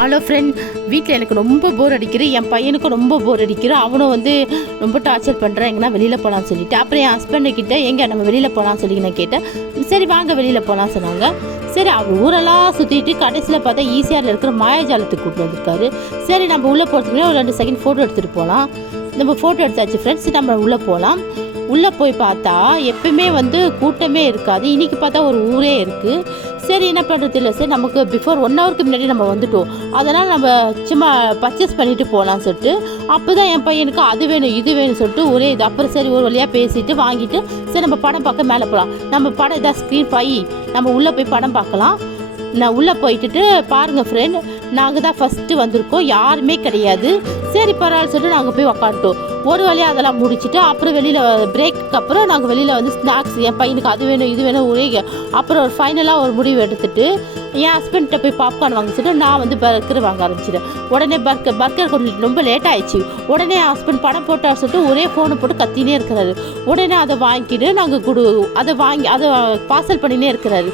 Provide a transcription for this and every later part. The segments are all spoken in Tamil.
ஹலோ ஃப்ரெண்ட், வீட்டில் எனக்கு ரொம்ப போர் அடிக்கிற, என் பையனுக்கும் ரொம்ப போர் அடிக்கிற, அவனும் வந்து ரொம்ப டார்ச்சர் பண்ணுறான், எங்கன்னா வெளியில் போகலான்னு சொல்லிட்டு. அப்புறம் என் ஹஸ்பண்டுக்கிட்ட எங்கே நம்ம வெளியில் போகலான்னு சொல்லி நான் கேட்டேன். சரி வாங்க வெளியில் போகலான்னு சொன்னாங்க. சரி அவர் ஊரெல்லாம் சுற்றிட்டு கடைசியில் பார்த்தா ஈசிஆரில் இருக்கிற மாயாஜாலத்துக்கு கூப்பிட்டு வந்திருக்காரு. சரி நம்ம உள்ளே போகிறதுக்குள்ளே ஒரு 2 செகண்ட் ஃபோட்டோ எடுத்துகிட்டு போகலாம். நம்ம ஃபோட்டோ எடுத்தாச்சு ஃப்ரெண்ட்ஸ், நம்ம உள்ளே போகலாம். உள்ளே போய் பார்த்தா எப்பவுமே வந்து கூட்டமே இருக்காது. இன்றைக்கி பார்த்தா ஒரு ஊரே இருக்குது. சரி என்ன பண்ணுறது இல்லை, சரி நமக்கு பிஃபோர் 1 ஹவருக்கு முன்னாடி நம்ம வந்துட்டோம், அதனால் நம்ம சும்மா பர்ச்சேஸ் பண்ணிவிட்டு போகலான்னு சொல்லிட்டு. அப்போ தான் என் பையனுக்கு அது வேணும் இது வேணும்னு சொல்லிட்டு ஒரே இது. அப்புறம் சரி ஒரு வழியாக பேசிட்டு வாங்கிட்டு சரி நம்ம படம் பார்க்க மேலே போகலாம். நம்ம படம் இதான் ஸ்க்ரீன் 5, நம்ம உள்ளே போய் படம் பார்க்கலாம். நான் உள்ளே போயிட்டுட்டு பாருங்கள் ஃப்ரெண்ட், நாங்கள் தான் ஃபஸ்ட்டு வந்திருக்கோம், யாருமே கிடையாது. சரி பரவாயில்ல சொல்லிட்டு நாங்கள் போய் உக்காந்துட்டோம். ஒரு வழியாக அதெல்லாம் முடிச்சுட்டு அப்புறம் வெளியில் பிரேக்கு அப்புறம் நாங்கள் வெளியில் வந்து ஸ்நாக்ஸ், என் பையனுக்கு அது வேணும் இது வேணும் ஒரே. அப்புறம் ஒரு ஃபைனலாக ஒரு முடிவு எடுத்துகிட்டு என் ஹஸ்பண்ட்கிட்ட போய் பாப்கார்ன் வாங்க சொல்லிட்டு நான் வந்து பர்கர் வாங்க ஆரம்பிச்சிட்டேன். உடனே பர்கர் கொஞ்சம் ரொம்ப லேட் ஆயிடுச்சு. உடனே என் ஹஸ்பண்ட் படம் போட்டார் சொல்லிட்டு ஒரே ஃபோனை போட்டு கத்தினே இருக்கிறாரு. உடனே அதை வாங்கிட்டு நாங்கள் அதை பார்சல் பண்ணினே இருக்கிறாரு.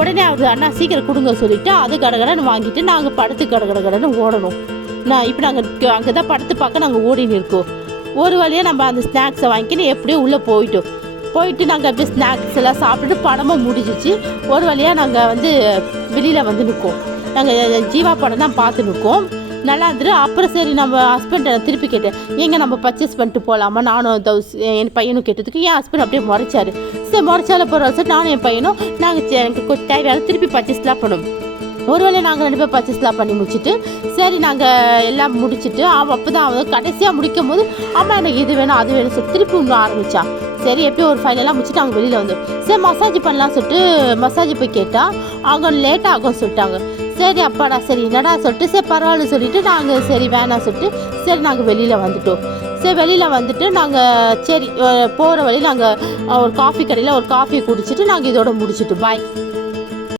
உடனே அவர் அண்ணா சீக்கிரம் கொடுங்க சொல்லிவிட்டு அது கடகடன்னு வாங்கிட்டு நாங்கள் படத்துக்கு கடகடன்னு ஓடணும். இப்போ நாங்கள் அங்கே தான் படத்தை பார்க்க நாங்கள் ஓடின்னு இருக்கோம். ஒரு வழியாக நம்ம அந்த ஸ்நாக்ஸை வாங்கிக்கின்னு எப்படியோ உள்ளே போயிட்டு நாங்கள் அப்படியே ஸ்நாக்ஸ் எல்லாம் சாப்பிட்டுட்டு படமும் முடிஞ்சிச்சு. ஒரு வழியாக நாங்கள் வந்து வெளியில் வந்து நிற்கோம். நாங்கள் ஜீவா படம் தான் பார்த்து நிற்கோம். நல்லா இருந்துட்டு அப்புறம் சரி நம்ம ஹஸ்பண்டை திருப்பி கேட்டேன், எங்கே நம்ம பர்ச்சேஸ் பண்ணிட்டு போகலாமா நானும் என் பையனும் கேட்டதுக்கு என் ஹஸ்பண்ட் அப்படியே முறைச்சாரு. சரி முறைச்சால போகிற சார் நானும் என் பையனும் நாங்கள் எனக்கு கொஞ்சம் தேவையான திருப்பி பர்ச்சேஸ்லாம் பண்ணுவோம். ஒரு வேளை நாங்கள் 2 பேர் பர்ச்சேஸ்லாம் பண்ணி முடிச்சுட்டு சரி நாங்கள் எல்லாம் முடிச்சுட்டு அப்போ தான் அவன் கடைசியாக முடிக்கும் போது அம்மா எனக்கு இது வேணும் அது வேணும் சொல்லி திருப்பி இன்னும் ஆரம்பித்தான். சரி எப்படியும் ஒரு ஃபைனலாக முடிச்சுட்டு அவங்க வெளியில் வந்து சரி மசாஜ் பண்ணலான்னு சொல்லிட்டு மசாஜ் போய் கேட்டால் அவங்க லேட் ஆகும் சொல்லிட்டாங்க. சரி அப்பாடா சரி என்னடா சொல்லிட்டு சரி பரவாயில்ல சொல்லிவிட்டு நாங்கள் சரி வேணாம் சொல்லிட்டு சரி நாங்கள் வெளியில் வந்துட்டோம். சரி வெளியில் வந்துட்டு நாங்கள் சரி போகிற வழியில் நாங்கள் ஒரு காஃபி கடையில் ஒரு காஃபி குடிச்சிட்டு நாங்கள் இதோட முடிச்சிட்டோம். பாய்.